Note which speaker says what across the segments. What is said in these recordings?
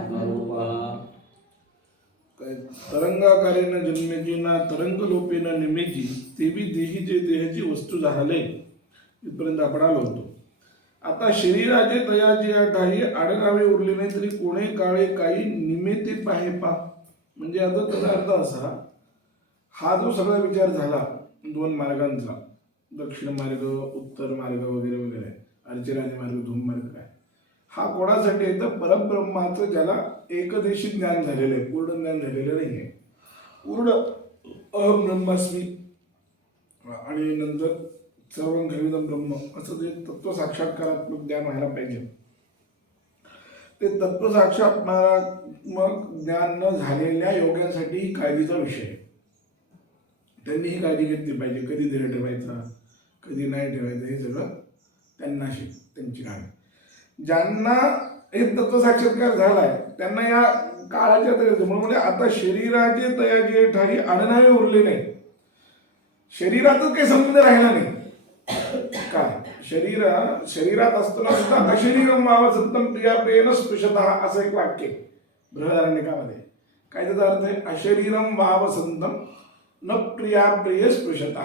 Speaker 1: आत्मरूपः
Speaker 2: तरंगाकारेन जन्मेची ना तरंग लोपेन निमेची ते बी देहीचे देहाची वस्तू झाले. इथपर्यंत आपण आलो होतो. आता शरीराचे तयाचे काही आडनावे उरले नाही तरी कोणे काळे काही निमित्ते पाहे पा. म्हणजे आता त्याचा अर्थ असा हा जो सगळा विचार झाला दोन मार्गांचा. दक्षिण मार्ग उत्तर मार्ग वगैरे वगैरे. अर्चराने मार्ग धूम मार्ग काय? हा कोणासाठी आहे? तर परब्रह्माचं ज्याला एकदेशी ज्ञान झालेलं आहे पूर्ण ज्ञान झालेलं नाही आहे पूर्ण अहम ब्रह्मास्मी आणि नंतर सर्व खविदम ब्रह्म असं ते तत्व साक्षात्कारात्मक ज्ञान व्हायला पाहिजे. ते तत्व साक्षात्मक ज्ञान न झालेल्या योग्यांसाठी ही काळजीचा विषय आहे. त्यांनी ही काळजी घेतली पाहिजे. कधी देह ठेवायचा कधी नाही ठेवायचं हे सगळं त्यांना शिक त्यांची काळजी ज्यांना हे तत्व साक्षात्कार झालाय त्यांना या काळाच्या तयारी म्हणून म्हणजे आता शरीराचे तयाचे ठाई अननावे उरले नाही शरीरातच काही संबंध राहिला नाही. काय? शरीर शरीरात असताना सुद्धा अशरीरम मावा सत्तम प्रिया प्रियन स्पृशत असं एक वाक्य आहे बृहदारण्यकामध्ये. काय त्याचा अर्थ आहे? अशरीरम वाव संतम न प्रिया प्रिय स्पृशत.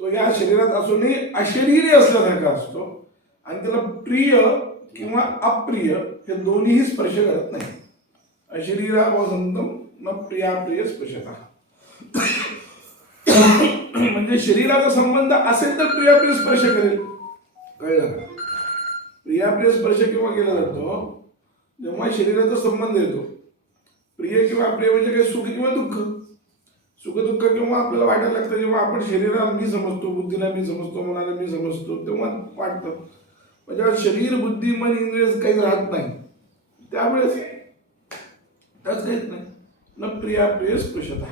Speaker 2: तो या शरीरात असूनही अशरीरी असल्यासारखा असतो. आणि त्याला प्रिय किंवा अप्रिय हे दोन्हीही स्पर्श करत नाही. अशरीरा व संतम न प्रिया प्रिय म्हणजे शरीराचा संबंध असेल तर प्रियाप्रिय स्पर्श करेल. कळलं का? प्रियाप्रिय स्पर्श केव्हा केला जातो जेव्हा शरीराचा संबंध येतो. प्रिय किंवा अप्रिय म्हणजे काही सुख किंवा दुःख. सुख दुःख किंवा आपल्याला वाटायला लागतं जेव्हा आपण शरीराला मी समजतो बुद्धीला मी समजतो मनाला मी समजतो तेव्हा वाटतं म्हणजे शरीर बुद्धी मन इंद्रियस काही राहत नाही. त्यावेळेस त्याच काहीच नाही. न प्रिया प्रिय स्पृशत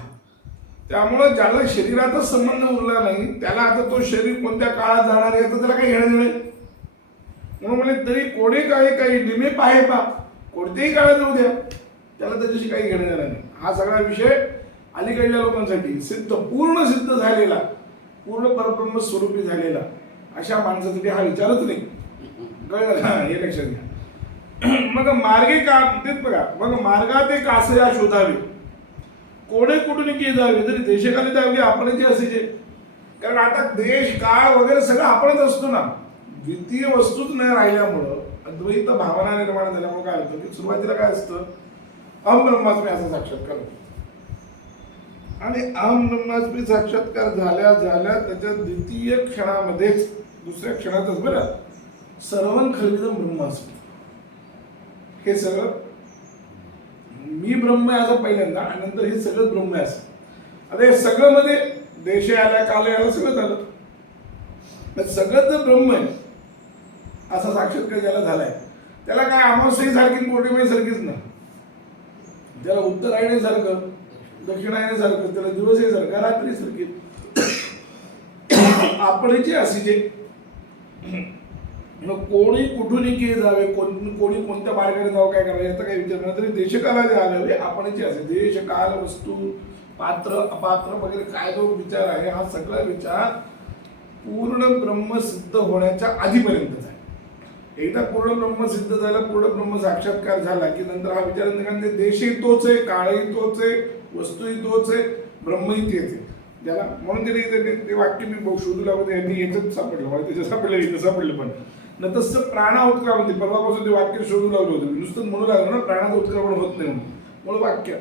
Speaker 2: त्यामुळं ज्याला शरीराचा संबंध उरला नाही त्याला आता तो शरीर कोणत्या काळात जाणार आहे तर त्याला काही घेणं देणं नाही. म्हणून म्हणजे तरी कोणी काय काही डिमे पाहे पा कोणत्याही काळात जाऊ द्या. त्याला त्याच्याशी काही घेणं देणार नाही. हा सगळा विषय अलीकडल्या लोकांसाठी सिद्ध पूर्ण सिद्ध झालेला पूर्ण परब्रह्म स्वरूपी झालेला. अशा माणसासाठी हा विचारच नाही. कळलं? ना हे लक्षात घ्या. मग मार्गे का तेच बघा. मग मार्गात एक आशया शोधावे. कोणे कुठून की जावे तरी देशकाली आपण आपणची असायचे. कारण आता देश काळ वगैरे सगळं आपणच असतो ना. द्वितीय वस्तूच न राहिल्यामुळं अद्वैत भावना निर्माण झाल्यामुळे काय होतं? की सुरुवातीला काय असतं? अहम ब्रह्मास्मी असा साक्षात्कार होतो. आणि अहम ब्रह्मास्मी साक्षात्कार झाल्या झाल्या त्याच्या द्वितीय क्षणामध्येच दुसऱ्या क्षणातच बरं. सर्वन खलविदम ब्रह्मास्म हे सगळं मी ब्रह्म आहे असं पहिल्यांदा आणि नंतर हे सगळं ब्रह्म आहे असं. आता हे सगळं मध्ये देश आल्या काल आला सगळं झालं पण सगळं जर ब्रह्म आहे. असा साक्षात्कार ज्याला झालाय. त्याला काय अमावस्याही सारखी पौर्णिमाही सारखीच ना त्याला उत्तर सारखं दक्षिण सारखं त्याला दिवसही सारखा रात्री सारखी. आपणची अशी जे मग कोणी कुठून केले जावे कोण कोणी कोणत्या मार्गाने जावं काय करावं याचा काही विचार नाही. तरी देशकाला जे आले जे असेल देश काल वस्तू पात्र अपात्र वगैरे काय जो विचार आहे हा सगळा विचार पूर्ण ब्रह्म सिद्ध होण्याच्या आधीपर्यंतच आहे. एकदा पूर्ण ब्रह्म सिद्ध झालं पूर्ण ब्रह्म साक्षात्कार झाला की नंतर हा विचार कारण ते देशही तोच आहे काळही तोच आहे वस्तूही तोच आहे ब्रह्मही तेच आहे. ज्याला म्हणून त्याने ते- वाक्य मी बघ शोधू यांनी याच्यात सापडलं. मला त्याच्यात सापडलं इथं सापडलं पण. न तसं प्राणा उत्क्रामती परवापासून ते वाक्य शोधू लागलो होतं. नुसतं म्हणू लागलो ना प्राणाचं उत्क्रमण होत नाही म्हणून. मूळ वाक्य.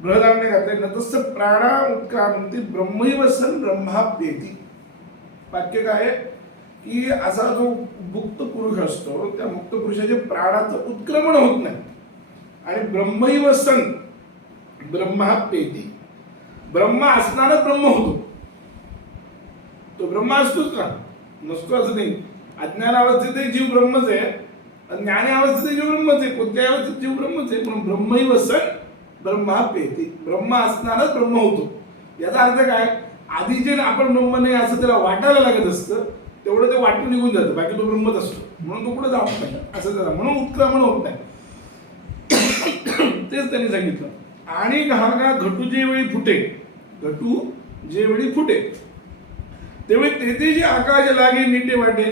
Speaker 2: बृहदारण्य घातले न तसं प्राणा उत्क्रामती ब्रह्मैव सन ब्रह्माप्येती. वाक्य काय आहे? की असा जो मुक्त पुरुष असतो त्या मुक्त पुरुषाचे प्राणाचं उत्क्रमण होत नाही. आणि ब्रह्मैव सन ब्रह्माप्येती. ब्रह्म असणारच ब्रह्म होतो. तो ब्रह्मा असतोच का? नसतो असं नाही. अज्ञान अवस्थेतही जीव ब्रह्मच आहे. ज्ञान ज्ञानी अवस्थेतही जीव ब्रह्मच आहे. कोणत्याही अवस्थेत जीव ब्रह्मच आहे? म्हणून ब्रह्मही वसन ब्रह्मा पेती. ब्रह्म असणारच ब्रह्म होतो. याचा अर्थ काय? आधी जे आपण ब्रह्म नाही असं त्याला वाटायला लागत असतं तेवढं ते वाटून निघून जातं. बाकी तो ब्रह्मच असतो. म्हणून तो कुठे जात नाही. असं त्याला म्हणून उत्क्रमण होत नाही. तेच त्यांनी सांगितलं. आणि हा घटू जे वेळी फुटे घटू जे वेळी फुटे. तेवढी तेथे जे आकाश लागे नीटे वाटे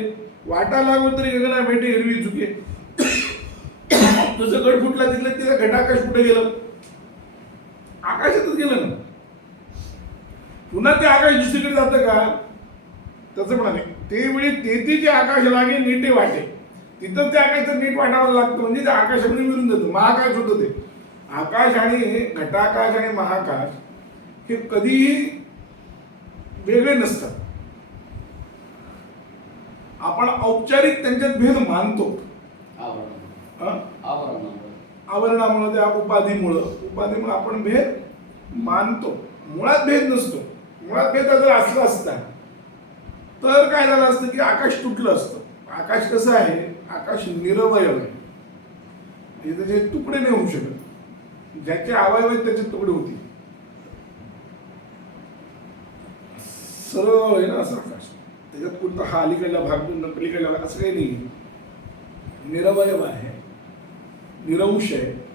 Speaker 2: वाटा लागून तरी गगना भेटे हिरवी चुके तुझं गड फुटला तिथलं तिथं घटाकाश कुठे गेलं. आकाशातच गेलं ना. पुन्हा ते आकाश दुसरीकडे जातं का? तसं म्हणाले ते वेळी तेथे जे आकाश लागे नीटे वाटे. तिथं ते आकाशाचं नीट वाटावं लागतं. म्हणजे ते आकाशामध्ये मिळून जातं. महाकाश होतं ते. आकाश आणि घटाकाश आणि महाकाश हे कधीही वेगळे नसतात. आपण औपचारिक त्यांच्यात भेद मानतो.
Speaker 1: आवरण? आवरणामुळे.
Speaker 2: आवरणामुळे त्या उपाधीमुळं. उपाधीमुळे आपण भेद मानतो. मुळात भेद नसतो. मुळात भेद जर असला असता तर काय झालं असतं की आकाश तुटलं असतं. आकाश कसं आहे? आकाश निरवय आहे. म्हणजे त्याचे तुकडे नाही होऊ शकत. ज्याचे अवयव आहेत त्याचे तुकडे होतील. सरळ आहे ना असं आकाश. त्याच्यात कोणता हा अलीकडला भाग तो पलीकडला भाग असं काही नाही निरवयव आहे. निरंश आहे.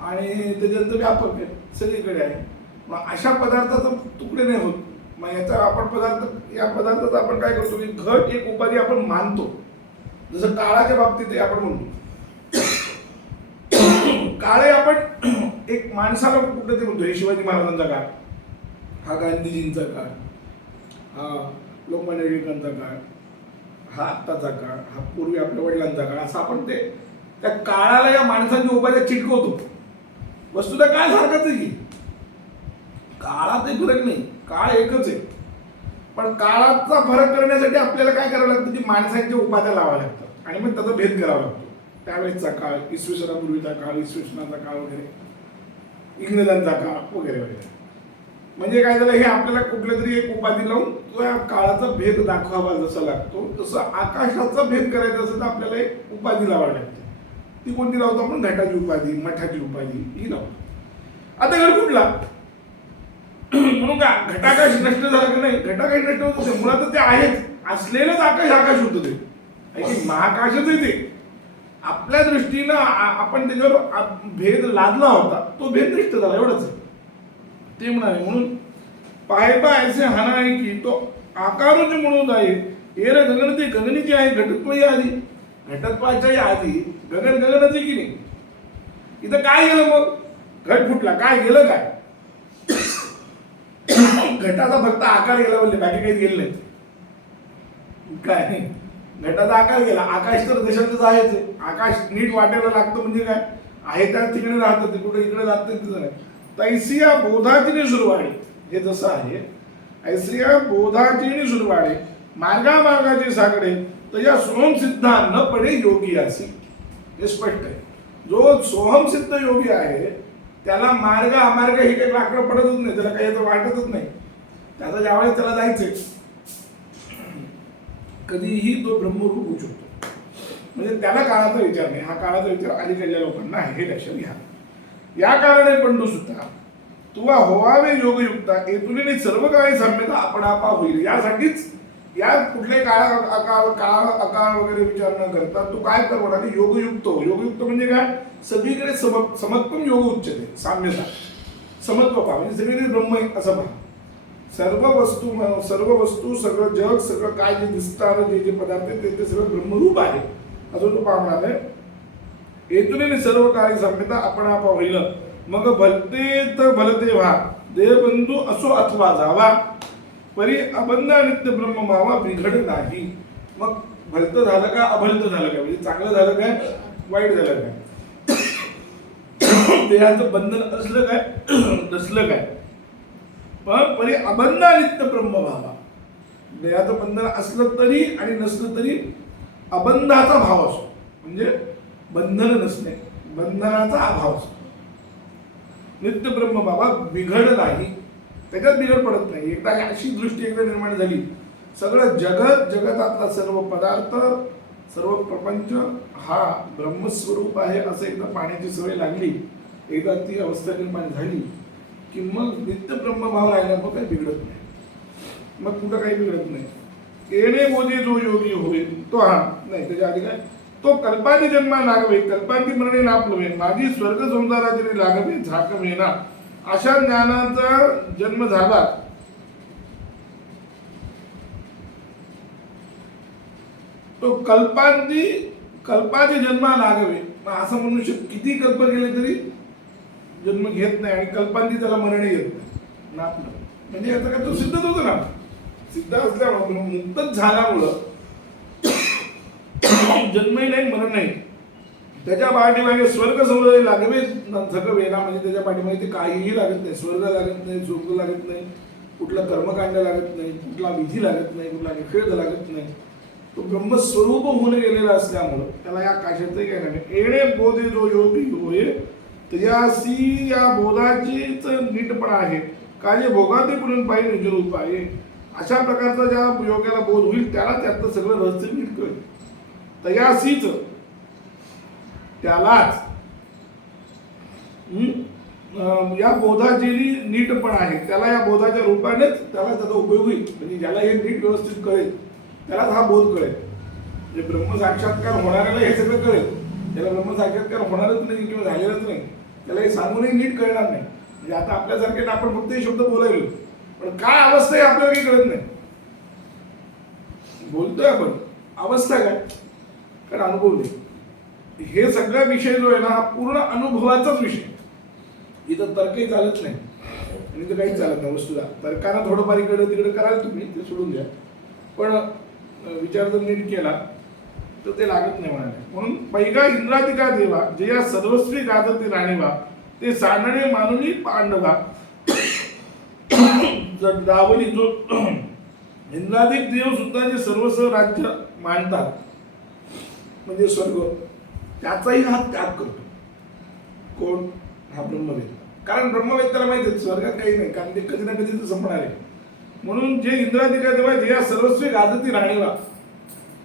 Speaker 2: आणि त्याच्यानंतर व्यापक आहे. सगळीकडे आहे. मग अशा पदार्थाचा तुकडे नाही होत. मग याचा आपण पदार्थ या पदार्थाचा आपण काय करतो? की घट एक उपाधी आपण मानतो. जसं काळाच्या बाबतीत आपण म्हणतो. काळे आपण एक माणसाला कुठं ते म्हणतो? हे शिवाजी महाराजांचा काळ. हा गांधीजींचा काळ. हा. लोकमान्य टिळकांचा काळ हा आत्ताचा काळ हा पूर्वी आपल्या वडिलांचा काळ असं आपण ते त्या काळाला या माणसांनी उपाध्या चिटकवतो. तर काय सारखंच आहे की. काळात फरक नाही. काळ एकच आहे. पण काळाचा फरक करण्यासाठी आपल्याला काय करावं लागतं? की माणसांच्या उपाध्या लावाव्या लागतात. आणि मग त्याचा भेद करावा लागतो. त्यावेळेसचा काळ इसवी सणापूर्वीचा काळ इसवी सणाचा काळ वगैरे. इंग्रजांचा काळ वगैरे वगैरे. म्हणजे काय झालं हे आपल्याला कुठल्या तरी एक उपाधी लावून त्या काळाचा भेद दाखवावा जसा लागतो तसं आकाशाचा भेद करायचा असेल तर आपल्याला एक उपाधी लावावी लागते. ती कोणती लावतो आपण? घटाची उपाधी मठाची उपाधी ही लावतो. आता घर कुठला? म्हणून का घटाकाश नष्ट झाला की नाही? घटाकाश नष्ट होत होते मुळात ते आहेच. असलेलंच आकाश आकाश होतं ते. महाकाशच आहे ते. आपल्या दृष्टीनं आपण त्याच्यावर भेद लादला होता तो भेद नष्ट झाला एवढंच आहे. ते म्हणाले म्हणून पायबा ऐसे हाना आहे की तो आकारुज म्हणून आहे एर गगन ते गगनीची आहे घटत्व आधी. घटत्वाच्या आधी. गगन गगनच की नाही? इथं काय गेलं मग? घट फुटला. काय गेलं काय? घटाचा फक्त आकार गेला बोलले बाकी काही गेलं नाही. काय? घटाचा आकार गेला. आकाश तर देशातच आहेच. आकाश नीट वाटायला लागतं म्हणजे काय? आहे त्या ठिकाणी राहतं ते. कुठे इकडे जात तिथं नाही तैसिया बोधाची सुरवाडे हे जसं आहे ऐसिया बोधाची सुरवाडे मार्गा मार्गाचे सागडे तर या सोहम न पडे योगी असे. हे स्पष्ट आहे. जो सोहम सिद्ध योगी आहे त्याला मार्ग अमार्ग हे काही लाकडं पडतच नाही. त्याला काही याचं वाटतच नाही. त्याचा ज्यावेळेस त्याला जायचंय कधीही तो ब्रह्मरूप होऊ शकतो. म्हणजे त्याला काळाचा विचार नाही. हा काळाचा विचार अलीकडल्या लोकांना आहे हे लक्षात घ्या. या कारणे पंडू सुद्धा तुवा होवावे योगयुक्ता एतुलीने सर्व काही साम्यता आपण आपा होईल. यासाठीच या कुठले काळ अकाळ काळ अकाळ वगैरे विचार न करता तू काय कर म्हणाले? योगयुक्त हो. योगयुक्त म्हणजे काय? सगळीकडे सम समत्वम योग उच्चते साम्यता समत्व पहा म्हणजे सगळीकडे ब्रह्म आहे असं पहा. सर्व वस्तू सर्व वस्तू सगळं जग सगळं काय जे दिसतात जे जे पदार्थ आहेत ते ते सगळं ब्रह्मरूप आहे. असं तो पहा म्हणाले हेतूने सर्व काही साम्यता आपण आपा होईल. मग भलते तर भलते व्हा. देवबंधू असो अथवा जावा. परी अबंध नित्य ब्रह्म मावा बिघड नाही. मग भलत झालं का अभलत झालं काय म्हणजे चांगलं झालं काय? वाईट झालं काय? देहाचं बंधन असलं काय? नसलं काय? पण परी अबंध नित्य ब्रह्म भावा. देहाचं बंधन असलं तरी आणि नसलं तरी अबंधाचा भाव असतो. म्हणजे बंधन नसणे बंधनाचा अभाव असतो. नित्य ब्रह्म बाबा बिघड नाही त्याच्यात बिघड पडत नाही. एकदा अशी दृष्टी एकदा निर्माण झाली सगळं जगत जगतातला सर्व पदार्थ सर्व प्रपंच हा ब्रह्मस्वरूप आहे असं एकदा पाण्याची सवय लागली एकदा ती अवस्था निर्माण झाली की मग नित्य ब्रह्मभाव राहिला मग काही बिघडत नाही. मग कुठं काही बिघडत नाही. येणे मोदी जो योगी होईल तो हा. नाही त्याच्या आधी काय? तो कल्पाने जन्मा लागवे कल्पांती मरणे नापलवे माझी स्वर्ग संसाराची लागवे झाकवे ना अशा ज्ञानाचा जन्म झाला. तो कल्पांती कल्पाचे जन्मा लागवे. मग असं मनुष्य किती कल्प केले तरी? जन्म घेत नाही आणि कल्पांती त्याला मरणे येत नाही. नापलं म्हणजे याचा काय तो सिद्धच होतो ना. सिद्ध असल्यामुळं मुक्तच झाल्यामुळं जन्मही नाही मरण नाही. त्याच्या पाठीमागे स्वर्ग समजा लागवे सगळं ना म्हणजे त्याच्या पाठीमागे ते काहीही लागत नाही. स्वर्ग लागत नाही स्वर्ग लागत नाही कुठलं कर्मकांड लागत नाही कुठला विधी लागत नाही कुठला निषेध लागत नाही. तो ब्रह्मस्वरूप होऊन गेलेला असल्यामुळं त्याला या काशातही काय नाही. येणे बोधे जो योगी होय त्यासी या बोधाचीच नीटपणा आहे. काजे भोगाते पुढून पाहिजे निजरूप आहे. अशा प्रकारचा ज्या योग्याला बोध होईल त्याला त्यातलं सगळं रहस्य नीट कळेल तयासीच त्यालाच हम्म, या बोधाची जी नीटपणा आहे त्याला या बोधाच्या रूपानेच त्याला त्याचा उपयोग होईल. म्हणजे ज्याला हे नीट व्यवस्थित कळेल त्यालाच हा बोध कळेल. म्हणजे ब्रह्मसाक्षात्कार होणाऱ्याला हे सगळं कळेल. त्याला ब्रह्मसाक्षात्कार होणारच नाही किंवा झालेलंच नाही त्याला हे सांगूनही नीट कळणार नाही. म्हणजे आता आपल्यासारखे आपण फक्त हे शब्द बोलायलो. पण काय अवस्था आहे आपल्याला काही कळत नाही. बोलतोय आपण. अवस्था काय? कारण अनुभव नाही हे सगळा विषय जो आहे ना हा पूर्ण अनुभवाचाच विषय. इथं तर्कही चालत नाही. आणि इथं काहीच चालत नाही वस्तूला. तर्कानं थोडंफार इकडे तिकडे कराल तुम्ही ते सोडून द्या. पण विचार जर नीट केला तर ते लागत नाही म्हणाले. म्हणून पैगा इंद्रादिका देवा जे या सर्वस्वी गाजते राणीवा ते सांडणे मानुनी पांडवा. जर दावली जो इंद्रादिक देव सुद्धा जे सर्वस्व राज्य मांडतात म्हणजे स्वर्ग. त्याचाही हा त्याग करतो. कोण? हा ब्रह्मवेद. कारण ब्रह्मवेत्याला माहिती आहे स्वर्गात काही नाही कारण ते कधी ना कधी तर संपणार. आहे म्हणून जे इंद्रादिका देव आहे या सर्वस्वी गाजती राणीला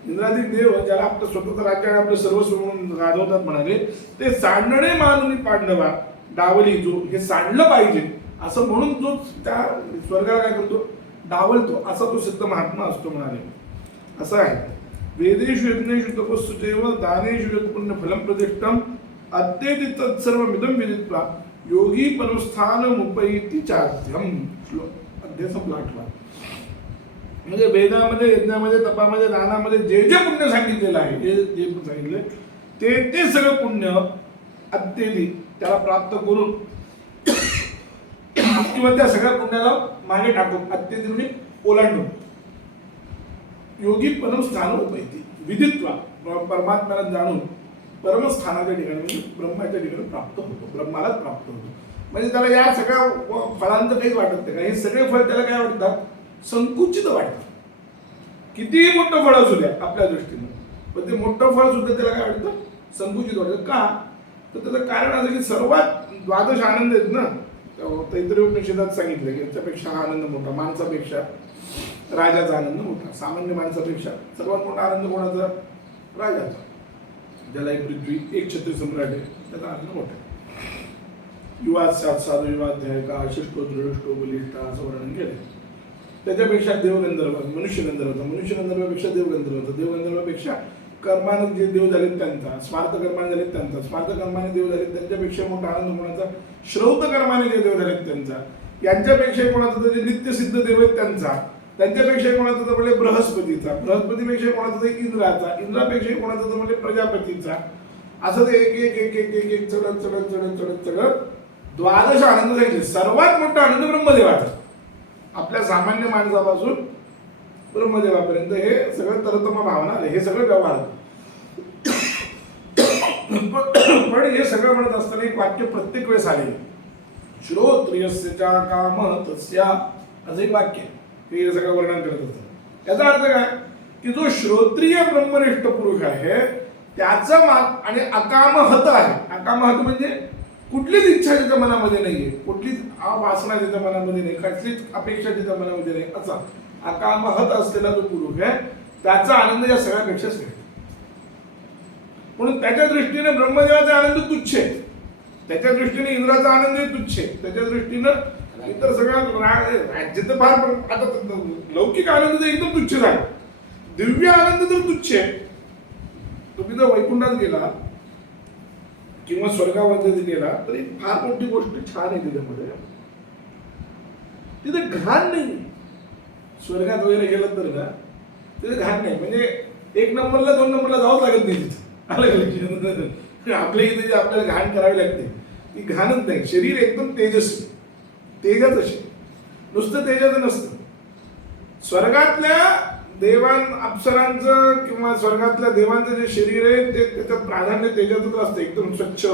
Speaker 2: इंद्रादिक देव ज्याला आपलं स्वतंत्र राज्य आणि आपलं सर्वस्व म्हणून गाजवतात म्हणाले ते सांडणे मानून पांडवा डावली जो हे सांडलं पाहिजे. असं म्हणून जो त्या स्वर्गाला काय करतो? डावलतो. असा तो सिद्ध महात्मा असतो म्हणाले. असं आहे. वेदेषु यज्ञेषु तपस्सु चैव दानेषु यत्पुण्य फलं प्रतिष्ठम अद्येति तत्सर्व विदित्वा योगी पनुस्थान मुपैति चाद्यम श्लोक अध्याय संपला आठवा। म्हणजे वेदामध्ये यज्ञामध्ये तपामध्ये दानामध्ये जे जे पुण्य सांगितलेलं आहे जे जे पण सांगितलं ते ते सगळं पुण्य अत्यधिक त्याला प्राप्त करून किंवा त्या सगळ्या पुण्याला मागे टाकून अत्यधिक म्हणजे ओलांडून योगी परमस्थान उपैती विदित्वा परमात्म्याला जाणून परमस्थानाच्या ठिकाणी म्हणजे ब्रह्माच्या ठिकाणी प्राप्त होतो. ब्रह्मालाच प्राप्त होतो. म्हणजे त्याला या सगळ्या फळांचं काहीच वाटत नाही. कारण हे सगळे फळ त्याला काय वाटतात? संकुचित वाटतात. कितीही मोठं फळ असू द्या आपल्या दृष्टीनं. पण ते मोठं फळ सुद्धा त्याला काय वाटतं? संकुचित वाटतं. का? तर त्याचं कारण असं की सर्वात द्वादश आनंद आहेत ना? तैतरी उपनिषदात सांगितलं की याच्यापेक्षा हा आनंद मोठा माणसापेक्षा. राजाचा आनंद मोठा सामान्य माणसापेक्षा सर्वात मोठा आनंद कोणाचा? राजाचा. ज्याला एक पृथ्वी एक छत्री सम्राट आहे त्याचा आनंद मोठा आहे. युवात सात साधू युवाध्याय का शिष्टो दृष्टो बलिष्ठा असं वर्णन केलं त्याच्यापेक्षा देवगंधर्व मनुष्यगंधर्व होता. मनुष्यगंधर्वापेक्षा देवगंधर्व होता. देवगंधर्वापेक्षा कर्मानं जे देव झालेत त्यांचा स्वार्थ कर्माने झालेत त्यांचा स्वार्थ कर्माने देव झालेत त्यांच्यापेक्षा मोठा आनंद कोणाचा? श्रौत कर्माने जे देव झालेत त्यांचा. यांच्यापेक्षा कोणाचा जे जे नित्यसिद्ध देव आहेत त्यांचा. त्यांच्यापेक्षा कोणाचा तर म्हणजे बृहस्पतीचा. बृहस्पतीपेक्षा कोणाचा तर इंद्राचा. इंद्रापेक्षा कोणाचा तर म्हणजे प्रजापतीचा. असं ते एक एक एक एक एक एक चढत चढत चढत चढत चढत द्वादश आनंद जायचे सर्वात मोठा आनंद ब्रह्मदेवाचा. आपल्या सामान्य माणसापासून ब्रह्मदेवापर्यंत हे सगळं तरतम भावना हे सगळं व्यवहार. पण पण हे सगळं म्हणत असताना एक वाक्य प्रत्येक वेळेस आले श्रोत्रियस्य काम तस्या. असं एक वाक्य आहे. हे सगळं वर्णन करत असतं याचा अर्थ काय? की जो श्रोत्रिय ब्रह्मनिष्ठ पुरुष आहे त्याचं मात आणि अकामहत आहे. अकामहत म्हणजे कुठलीच इच्छा त्याच्या मनामध्ये नाहीये. कुठलीच वासना त्याच्या मनामध्ये नाही. कसलीच अपेक्षा त्याच्या मनामध्ये नाही. असा. अकामहत असलेला जो पुरुष आहे त्याचा आनंद या सगळ्यापेक्षा श्रेष्ठ. म्हणून त्याच्या दृष्टीने ब्रह्मदेवाचा आनंद तुच्छ आहे त्याच्या दृष्टीने इंद्राचा आनंद तुच्छ आहे. त्याच्या दृष्टीनं इतर तर रा- राज्य तर फार आता लौकिक आनंद तर एकदम तुच्छ झाला. दिव्य आनंद तर तुच्छ आहे. तुम्ही जर वैकुंठात गेला. किंवा स्वर्गामध्ये गेला. तरी फार मोठी गोष्ट छान आहे तिच्यामध्ये. तिथे घाण नाही. स्वर्गात वगैरे गेलं तर ना तिथे घाण नाही. म्हणजे एक नंबरला दोन नंबरला जावंच लागत नाही तिथे. आलं आपल्या इथे जे आपल्याला घाण करावी लागते. ती घाणच नाही. शरीर एकदम तेजस्वी. तेजच असे नुसतं तेजच नसतं. स्वर्गातल्या देवान अप्सरांचं किंवा स्वर्गातल्या देवांचं जे शरीर आहे ते त्याच्यात प्राधान्य तेजातच असतं. एकदम स्वच्छ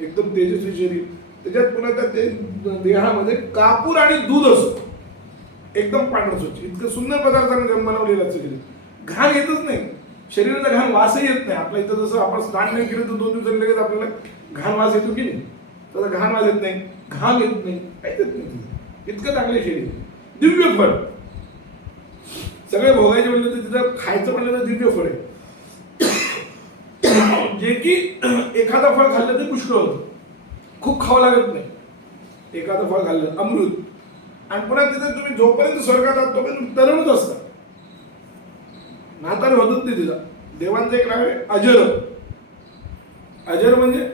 Speaker 2: एकदम तेजस्वी शरीर. त्याच्यात पुन्हा त्या ते देहामध्ये कापूर आणि दूध असतो. एकदम पांढरं स्वच्छ. इतकं सुंदर पदार्थाने बनवलेलं असतं शरीर. घाण येतच नाही. शरीराचा घाण वासही येत नाही. आपल्या इथं जसं आपण स्नान नाही केलं तर दोन दिवसांनी लगेच आपल्याला घाण वास येतो की नाही? त्याला घाण वास येत नाही घाम येत नाही काहीच येत नाही. इतकं चांगलं शरीर. दिव्य फळ. सगळे भोगायचे म्हणलं तर तिथं खायचं म्हणलं तर दिव्य फळ आहे. जे की एखादं फळ खाल्लं तर पुष्कळ होतं. खूप खावं लागत नाही. एखादं फळ खाल्लं अमृत. आणि पुन्हा तिथे तुम्ही जोपर्यंत स्वर्गात आहात तोपर्यंत तरुणच असता. म्हातारे होतच नाही तिथं. देवांचं एक नाव आहे अजर. अजर म्हणजे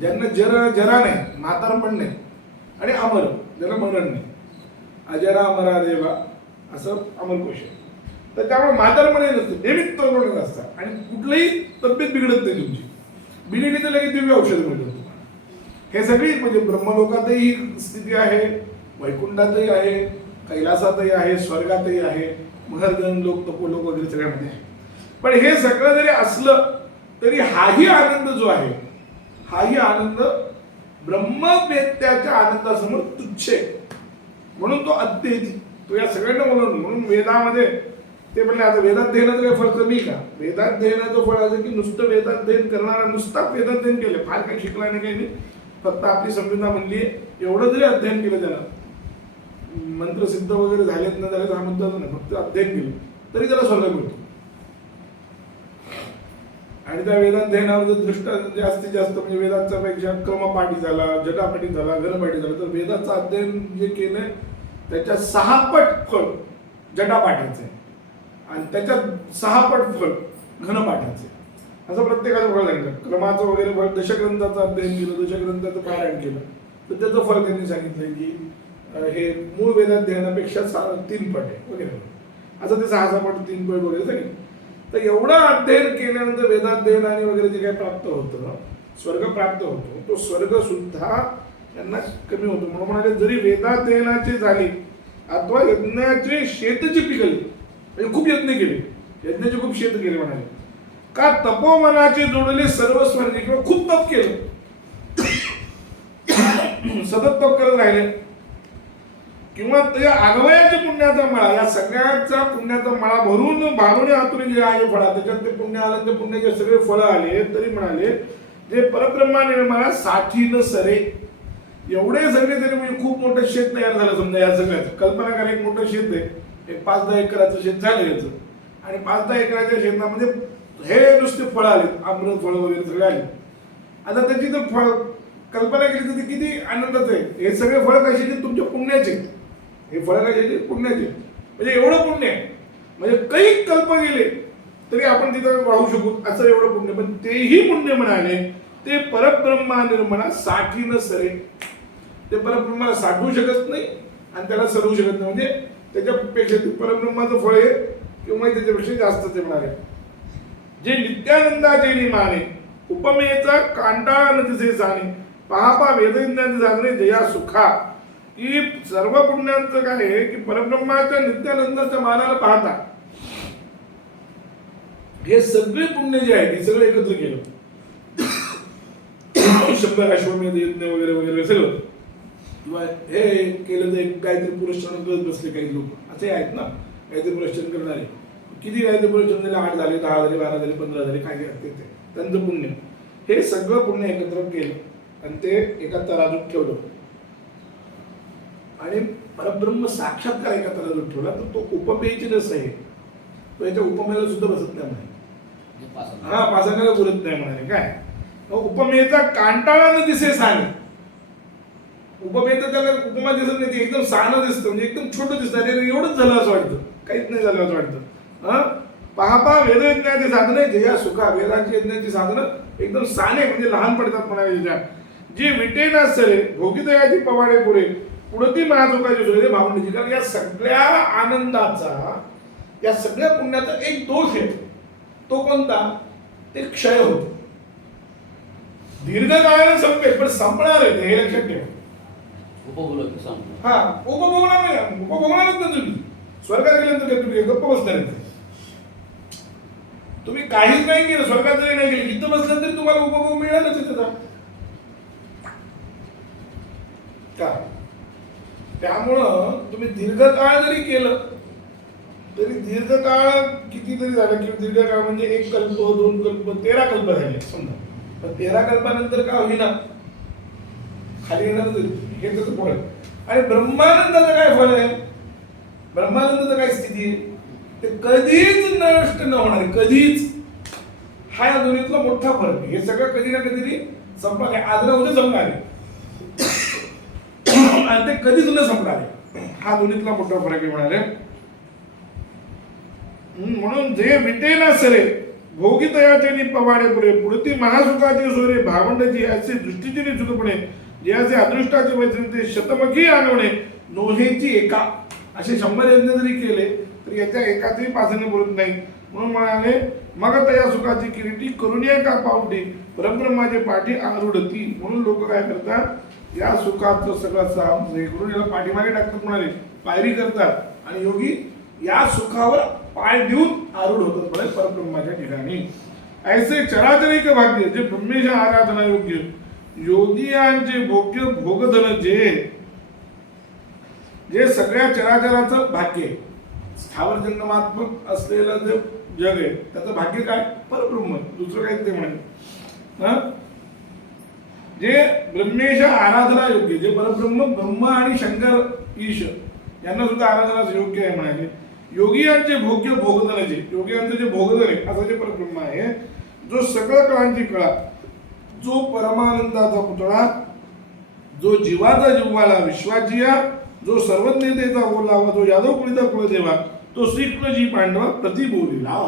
Speaker 2: ज्यांना जरा जरा नाही म्हातारपण नाही. आणि अमर ज्याला मरण नाही. अजरा अमरा देवा असं अमरकोश आहे. तर त्यामुळे म्हातारपणे नसतं. नेहमीच तरुणच असतात आणि कुठलंही तब्येत बिघडत नाही तुमची. बिघडली तर लगेच दिव्य औषध मिळतं तुम्हाला. हे सगळी म्हणजे ब्रह्मलोकातही ही स्थिती आहे वैकुंठातही आहे कैलासातही आहे स्वर्गातही आहे महर्जन लोक तपोलोक वगैरे सगळ्यामध्ये आहे. पण हे सगळं जरी असलं तरी हाही आनंद जो आहे हाही आनंद ब्रह्मवेत्याच्या आनंदासमोर तुच्छ आहे. म्हणून तो अत्यधी तो या सगळ्यांना बोलवून म्हणून वेदामध्ये ते म्हणले आता वेदाध्ययनाचं काही फळ कमी का? वेदाध्ययनाचं फळ असं की नुसतं वेदाध्ययन करणारा नुसता वेदाध्ययन केलं फार काही शिकला नाही काही नाही. फक्त आपली संविधा म्हणली एवढं जरी अध्ययन केलं त्यानं मंत्रसिद्ध वगैरे झालेत न झाले हा मुद्दाच नाही. फक्त अध्ययन केलं. तरी त्याला स्वर्ग मिळतो. आणि त्या वेदाध्ययनावर जर दृष्ट जास्तीत जास्त म्हणजे वेदांचा पेक्षा क्रमपाठी झाला जटापाठी झाला घनपाठी झाला तर वेदाचं अध्ययन जे केलंय त्याच्या सहा पट फळ जटापाठीचे. आणि त्याच्यात सहा पट फळ घनपाठाचे. असं प्रत्येकाचं फळ सांगितलं क्रमाचं वगैरे फळ दशग्रंथाचं अध्ययन केलं दशग्रंथाचं पारायण केलं. तर त्याचं फळ त्यांनी सांगितलं की हे मूळ वेदाध्ययनापेक्षा सा तीन पट आहे. वगैरे. असं ते सहा सहा पट तीन पट वगैरे सांगितलं तर एवढं अध्ययन केल्यानंतर वेदाध्ययनाने वगैरे जे काय प्राप्त होतं स्वर्ग प्राप्त होतो तो स्वर्ग सुद्धा त्यांना कमी होतो. म्हणून म्हणाले जरी वेदाध्ययनाचे झाले अथवा यज्ञाचे शेतचे पिकले म्हणजे खूप यज्ञ केले यज्ञाचे खूप शेत केले म्हणाले का तपोमनाचे जोडले सर्व स्वर्ग किंवा खूप तप केलं? सतत तप करत राहिले. किंवा त्या अन्वयाच्या पुण्याचा मळा या सगळ्याचा पुण्याचा मळा भरून भारुणे हातून जे आहे फळा त्याच्यात ते पुण्य आलं ते पुण्याचे सगळे फळं आले तरी म्हणाले जे परब्रह्मा निर्माणसाठी न सरे. एवढे सगळे तरी म्हणजे खूप मोठं शेत तयार झालं समजा या सगळ्याचं. कल्पना करा एक मोठं शेत आहे. एक पाच दहा एकराचं शेत झालं याचं. आणि पाच दहा एकराच्या शेतामध्ये हे नुसते फळं आले आम्रत फळं वगैरे सगळे आले आता त्याची जर फळ कल्पना केली तर ती किती आनंदाचं आहे. हे सगळे फळं कशाचे तुमच्या पुण्याचे. हे फळं कशाचे पुण्याचे म्हणजे एवढं पुण्य आहे. म्हणजे काही कल्प गेले तरी आपण तिथं राहू शकू. असं एवढं पुण्य. पण तेही पुण्य म्हणाले ते परब्रह्मा निर्मणा साठी न सरे. ते परब्रह्माला साठवू शकत नाही आणि त्याला सरवू शकत नाही. म्हणजे त्याच्यापेक्षा ते परब्रह्माचं फळ आहे किंवा त्याच्यापेक्षा जास्त ते म्हणाले. जे नित्यानंदाचे निमाने उपमेचा कांटाळा नदिसे जाणे. पाहा वेदज्ञान जागणे जया सुखा. की सर्व पुण्याचं काय आहे की परब्रह्माच्या नित्यानंदाच्या मानाला पाहता. हे सगळे पुण्य जे आहे हे सगळं एकत्र केलं. शंभर अश्वमेध यज्ञ वगैरे वगैरे सगळं. किंवा हे केलं तर काहीतरी पुरस्कार करत बसले काही लोक. असे आहेत ना काहीतरी पुरस्कार करणारे. किती काहीतरी पुरस्कार झाले आठ झाले दहा झाले बारा झाले पंधरा झाले काय ते ते. त्यांचं पुण्य. हे सगळं पुण्य एकत्र केलं. आणि ते एका तराजूत ठेवलं. आणि परब्रह्म साक्षात्कार एका तराजूत ठेवला? तर तो उपमेयची रस आहे. तो याच्या उपमेला सुद्धा बसत नाही म्हणे. हा पासांगाला पुरत नाही म्हणाले काय? उपमेयचा कांटाळा न दिसे सांग उपमेयचं त्याला उपमा दिसत नाही ते एकदम सानं दिसतं म्हणजे एकदम छोटं दिसतं. अरे एवढंच झालं असं वाटतं. काहीच नाही झालं असं वाटतं. हा? पहा पहा वेदयज्ञाची साधनं जया सुखा वेदांची यज्ञाची साधनं एकदम साने म्हणजे लहान पडतात म्हणाले जी विटेना सरे भोगिदयाची पवाडे पुरे पुढती महाचोकाची सुरे भावंडीची कारण या सगळ्या आनंदाचा या सगळ्या पुण्याचा एक दोष आहे. तो कोणता? ते क्षय होतो. दीर्घकाळाने संपेल पण संपणार आहे ते, हे लक्षात ठेवा. हा उपभोगणार नाही. उपभोगणारच ना तुम्ही. स्वर्गात गेल्यानंतर तुम्ही गप्प बसणार तुम्ही काहीच नाही केलं स्वर्गात जरी नाही गेले इथं बसलं तरी तुम्हाला उपभोग मिळालच त्याचा. का? त्यामुळं तुम्ही दीर्घकाळ जरी केलं तरी दीर्घकाळ कितीतरी झालं किंवा दीर्घकाळ म्हणजे एक कल्प दोन कल्प तेरा कल्प झाले समजा. पण तेरा कल्पानंतर का होईना? खाली येणार हे त्याचं फळ आहे. आणि ब्रह्मानंदाचं काय फळ आहे? ब्रह्मानंदाचं काय स्थिती आहे? ते कधीच नष्ट न होणार आहे, कधीच. हा या दोन्हीतला मोठा फरक आहे. हे सगळं कधी ना कधीतरी संपणार आहे. आज ना उद्या संपणार आहे. आणि ते कधीच न संपणारे हा दोन्हीतला मोठा फरक आहे म्हणाले. म्हणून जे विटेना सरे भोगितयाचे पवाडे पुरे पुढती महासुखाची सोरे भावंडची असे दृष्टीचे चुकपणे याचे अदृष्टाचे वैद्य ते शतमखी आणवणे नोहेची एका असे शंभर यज्ञ जरी केले तरी याच्या एकाचही पासने बोलत नाही. म्हणून म्हणाले मग तया सुखाची किरीटी करून का पावटी परब्रह्माचे पाठी आरुडती म्हणून लोक काय करतात? या सुखात सगळं साम हे म्हणजे करून याला पाठीमागे टाकतात म्हणाले पायरी करतात. आणि योगी या सुखावर पाय देऊन आरूढ होतात म्हणे परब्रह्माच्या ठिकाणी. ऐसे चराचरिक भाग्य जे ब्रह्मेच्या आराधना योग्य योगियांचे भोग्य भोगधन जे जे सगळ्या चराचराचं भाग्य आहे. स्थावर जंगमात्मक असलेलं जे जग आहे त्याचं भाग्य काय? परब्रह्म. दुसरं काही ते म्हणे. हा? जे ब्रह्मेश आराधना योग्य जे परब्रह्म ब्रह्म आणि शंकर ईश यांना सुद्धा आराधना योग्य आहे म्हणाले योगियांचे भोग्य भोगधनाचे योगियांचं जे भोगधन आहे असं जे परब्रह्म आहे जो सगळं कळांची कळा जो परमानंदाचा पुतळा जो जीवाचा जीवाला विश्वाजिया जो सर्वज्ञतेचा बोलावा जो यादव कुळीचा कुलदेवा तो श्रीकृष्णजी पांडवा प्रतिबोलिला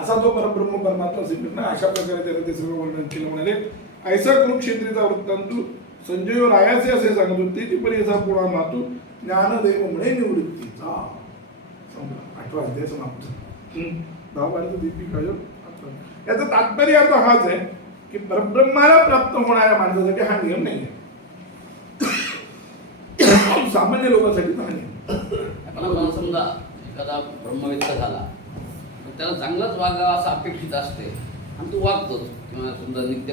Speaker 2: असा तो परब्रह्म परमात्मा श्रीकृष्ण अशा प्रकारे त्याने ते सगळं वर्णन केलं म्हणाले. ऐसा कुरुक्षेत्रीचा वृत्तांतू संजय रायाचे असे सांगत होते की परीचा पुढा मातू ज्ञानदेव म्हणे निवृत्तीचा आठवा अध्याय समाप्त. हम्म. दीपिका याचं तात्पर्य आता हाच आहे की परब्रह्माला प्राप्त होणाऱ्या माणसासाठी हा नियम नाही आहे सामान्य लोकांसाठी हा नियम.
Speaker 1: पण समजा एखादा ब्रह्मवेत्त झाला त्याला चांगलाच वागावा असं अपेक्षित असते. आणि तो वागतोच. किंवा समजा नित्य